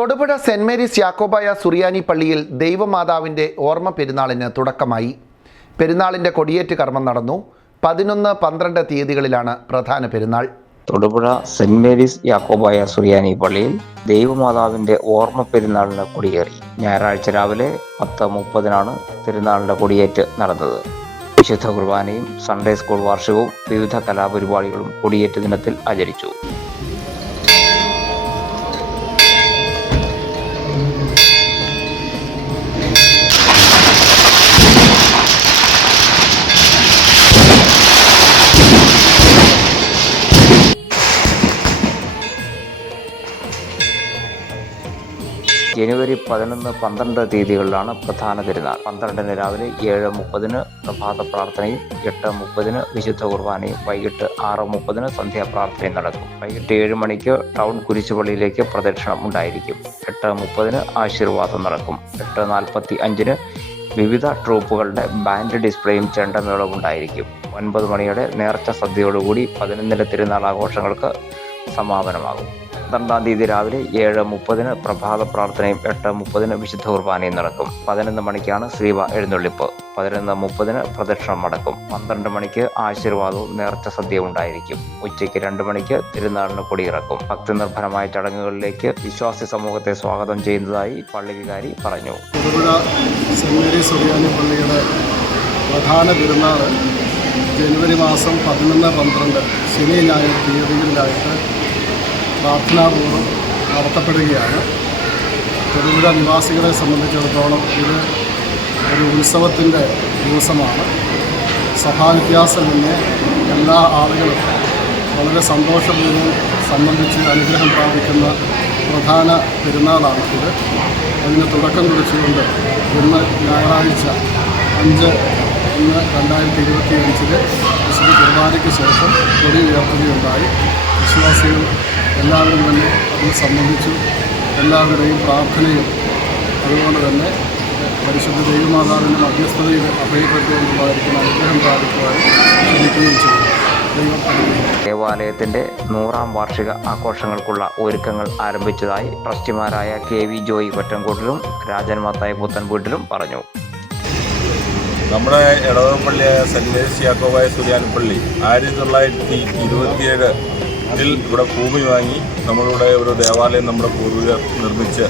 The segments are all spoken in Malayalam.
തൊടുപുഴ സെന്റ് മേരീസ് യാക്കോബായ സുറിയാനി പള്ളിയിൽ ദൈവമാതാവിന്റെ ഓർമ്മ പെരുന്നാളിന് തുടക്കമായി. പെരുന്നാളിന്റെ കൊടിയേറ്റ് കർമ്മം നടന്നു. പതിനൊന്ന് പന്ത്രണ്ട് തീയതികളിലാണ് പ്രധാന പെരുന്നാൾ. തൊടുപുഴ സെന്റ് മേരീസ് യാക്കോബായ സുറിയാനി പള്ളിയിൽ ദൈവമാതാവിന്റെ ഓർമ്മ പെരുന്നാളിന് കൊടിയേറി. ഞായറാഴ്ച രാവിലെ പത്ത് മുപ്പതിനാണ് തിരുനാളിന്റെ കൊടിയേറ്റ് നടന്നത്. വിശുദ്ധ കുർബാനയും സൺഡേ സ്കൂൾ വാർഷികവും വിവിധ കലാപരിപാടികളും കൊടിയേറ്റ് ദിനത്തിൽ ആചരിച്ചു. ജനുവരി പതിനൊന്ന് പന്ത്രണ്ട് തീയതികളിലാണ് പ്രധാന തിരുനാൾ. പന്ത്രണ്ടിന് രാവിലെ ഏഴ് മുപ്പതിന് പ്രഭാത പ്രാർത്ഥനയും എട്ട് മുപ്പതിന് വിശുദ്ധ കുർബാനയും വൈകിട്ട് ആറ് മുപ്പതിന് സന്ധ്യാപ്രാർത്ഥനയും നടക്കും. വൈകിട്ട് ഏഴ് മണിക്ക് ടൗൺ കുരിശുപള്ളിയിലേക്ക് പ്രദക്ഷിണം ഉണ്ടായിരിക്കും. എട്ട് മുപ്പതിന് ആശീർവാദം നടക്കും. എട്ട് നാൽപ്പത്തി അഞ്ചിന് വിവിധ ട്രൂപ്പുകളുടെ ബാൻഡ് ഡിസ്പ്ലേയും ചെണ്ടമേളവും ഉണ്ടായിരിക്കും. ഒൻപത് മണിയുടെ നേർച്ച സദ്യയോടുകൂടി പതിനൊന്നിലെ തിരുനാൾ ആഘോഷങ്ങൾക്ക് സമാപനമാകും. പന്ത്രണ്ടാം തീയതി രാവിലെ ഏഴ് മുപ്പതിന് പ്രഭാത പ്രാർത്ഥനയും എട്ട് മുപ്പതിന് വിശുദ്ധ കുർബാനയും നടക്കും. പതിനൊന്ന് മണിക്കാണ് ശ്രീവ എഴുന്നള്ളിപ്പ്. പതിനൊന്ന് മുപ്പതിന് പ്രദക്ഷിണം നടക്കും. പന്ത്രണ്ട് മണിക്ക് ആശീർവാദവും നേർച്ച സദ്യയും ഉണ്ടായിരിക്കും. ഉച്ചയ്ക്ക് രണ്ട് മണിക്ക് തിരുനാളിന് കൊടിയിറക്കും ഭക്തി നിർഭരമായ ചടങ്ങുകളിലേക്ക് വിശ്വാസി സമൂഹത്തെ സ്വാഗതം ചെയ്യുന്നതായി പള്ളി വികാരി പറഞ്ഞു പള്ളിയുടെ പ്രധാന തിരുനാൾ ജനുവരി മാസം പതിനൊന്ന് പന്ത്രണ്ട് ശനി ഞായർ തീയതികളിലായിട്ട് പ്രാർത്ഥനാപൂർവം നടത്തപ്പെടുകയാണ്. തൊടുപുഴ നിവാസികളെ സംബന്ധിച്ചിടത്തോളം ഇത് ഒരു ഉത്സവത്തിന്റെ ദിവസമാണ്. സഭാവ്യത്യാസമന്യേ എല്ലാ ആളുകളും വളരെ സന്തോഷപൂർവം സംബന്ധിച്ച് അനുഗ്രഹം പ്രാപിക്കുന്ന പ്രധാന പെരുന്നാളാണ് ഇത് അതിന് തുടക്കം കുറിച്ചുകൊണ്ട് ഇന്ന് ഞായറാഴ്ച അഞ്ച് ഇന്ന് രണ്ടായിരത്തി ഇരുപത്തി അഞ്ചിൽ വിശുദ്ധ കുർബാനയ്ക്ക് ശേഷം കൊടി ഉയർത്തുകയുണ്ടായി. വിശ്വാസികൾ എല്ലാവരും തന്നെ അതിൽ സംബന്ധിച്ചു എല്ലാവരുടെയും പ്രാർത്ഥനയും അതുപോലെ തന്നെ പരിശുദ്ധ ദൈവമാതാവിന്റെ മധ്യസ്ഥതയിൽ അഭയപ്പെട്ടുകൊണ്ടുള്ളതായിരിക്കും അനുഗ്രഹം പ്രാപിക്കുവാനും ശ്രമിക്കുകയും ചെയ്തു. ദേവാലയത്തിന്റെ നൂറാം വാർഷിക ആഘോഷങ്ങൾക്കുള്ള ഒരുക്കങ്ങൾ ആരംഭിച്ചതായി ട്രസ്റ്റിമാരായ കെ വി ജോയി കൊറ്റംകൂട്ടിലും രാജൻ മത്തായി പുത്തൻപൂട്ടിലും പറഞ്ഞു. നമ്മുടെ ഇടവപ്പള്ളിയായ സെന്റ് മേരീസ് യാക്കോബായ സുറിയാനിപ്പള്ളി ആയിരത്തി തൊള്ളായിരത്തി ഇരുപത്തിയേഴ് ിൽ ഇവിടെ ഭൂമി വാങ്ങി നമ്മളിവിടെ ഒരു ദേവാലയം നമ്മുടെ പൂർവികർ നിർമ്മിച്ച്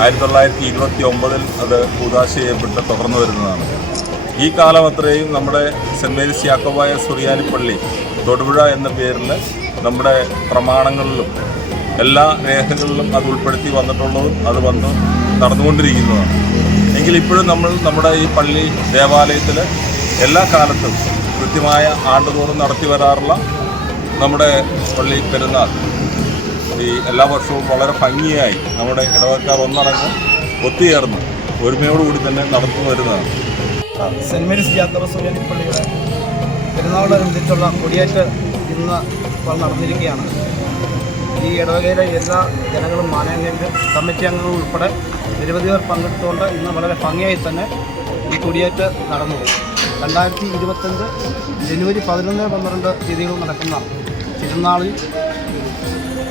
ആയിരത്തി തൊള്ളായിരത്തി ഇരുപത്തി ഒമ്പതിൽ അത് കൂതാശ ചെയ്യപ്പെട്ട് തുടർന്നു വരുന്നതാണ്. ഈ കാലം അത്രയും നമ്മുടെ സെന്റ് മേരീസ് യാക്കോബായ സുറിയാനിപ്പള്ളി തൊടുപുഴ എന്ന പേരിൽ നമ്മുടെ പ്രമാണങ്ങളിലും എല്ലാ രേഖകളിലും അത് ഉൾപ്പെടുത്തി വന്നിട്ടുള്ളതും അത് വന്ന് നടന്നുകൊണ്ടിരിക്കുന്നതാണ്. എങ്കിൽ ഇപ്പോഴും നമ്മൾ നമ്മുടെ ഈ പള്ളി ദേവാലയത്തിൽ എല്ലാ കാലത്തും കൃത്യമായ ആണ്ടുതോറും നടത്തി വരാറുള്ള നമ്മുടെ പള്ളി പെരുന്നാൾ. ഈ എല്ലാ വർഷവും വളരെ ഭംഗിയായി നമ്മുടെ ഇടവക്കാർ ഒന്നടങ്കം ഒത്തുചേർന്ന് ഒരുമയോടുകൂടി തന്നെ നടന്നു വരുന്നതാണ്. സെന്റ് മേരീസ് ജാത്ര സൂര്യൻ പള്ളിയുടെ പെരുന്നാളോടനുബന്ധിച്ചുള്ള കൊടിയേറ്റ് ഇന്ന് ഇപ്പോൾ നടന്നിരിക്കുകയാണ്. ഈ ഇടവകയിലെ എല്ലാ ജനങ്ങളും മാനേജ്മെന്റ് കമ്മിറ്റി അംഗങ്ങൾ ഉൾപ്പെടെ നിരവധി പേർ പങ്കെടുത്തുകൊണ്ട് ഇന്ന് വളരെ ഭംഗിയായി തന്നെ ഈ കൊടിയേറ്റ് നടന്നു. രണ്ടായിരത്തി ഇരുപത്തഞ്ച് ജനുവരി പതിനൊന്ന് പന്ത്രണ്ട് തീയതികളിൽ നടക്കുന്ന തിരുനാളിൽ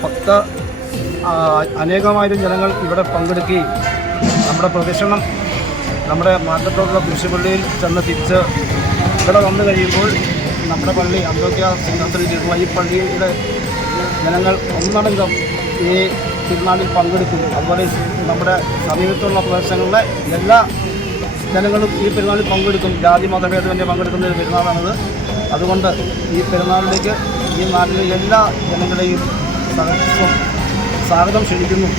ഭക്ത അനേകമായിരം ജനങ്ങൾ ഇവിടെ പങ്കെടുക്കുകയും നമ്മുടെ പ്രദക്ഷിണം നമ്മുടെ മാറ്റത്തോടുള്ള കുരിശുപള്ളിയിൽ ചെന്ന് തിരിച്ച് ഇവിടെ വന്നു കഴിയുമ്പോൾ നമ്മുടെ പള്ളി അന്തോക്യ സിംഹത്തിൽ ഈ പള്ളിയുടെ ജനങ്ങൾ ഒന്നടങ്കം ഈ തിരുനാളിൽ പങ്കെടുക്കുന്നു. അതുപോലെ നമ്മുടെ സമീപത്തുള്ള പ്രദേശങ്ങളിലെ എല്ലാ ജനങ്ങളും ഈ പെരുന്നാളിൽ പങ്കെടുക്കും ജാതി മതഭേദമന്യേ പങ്കെടുക്കുന്ന ഒരു പെരുന്നാളാണിത് അതുകൊണ്ട് ഈ പെരുന്നാളിലേക്ക് ഈ നാട്ടിലെ എല്ലാ ജനങ്ങളെയും സ്വാഗതം ക്ഷണിക്കുന്നു.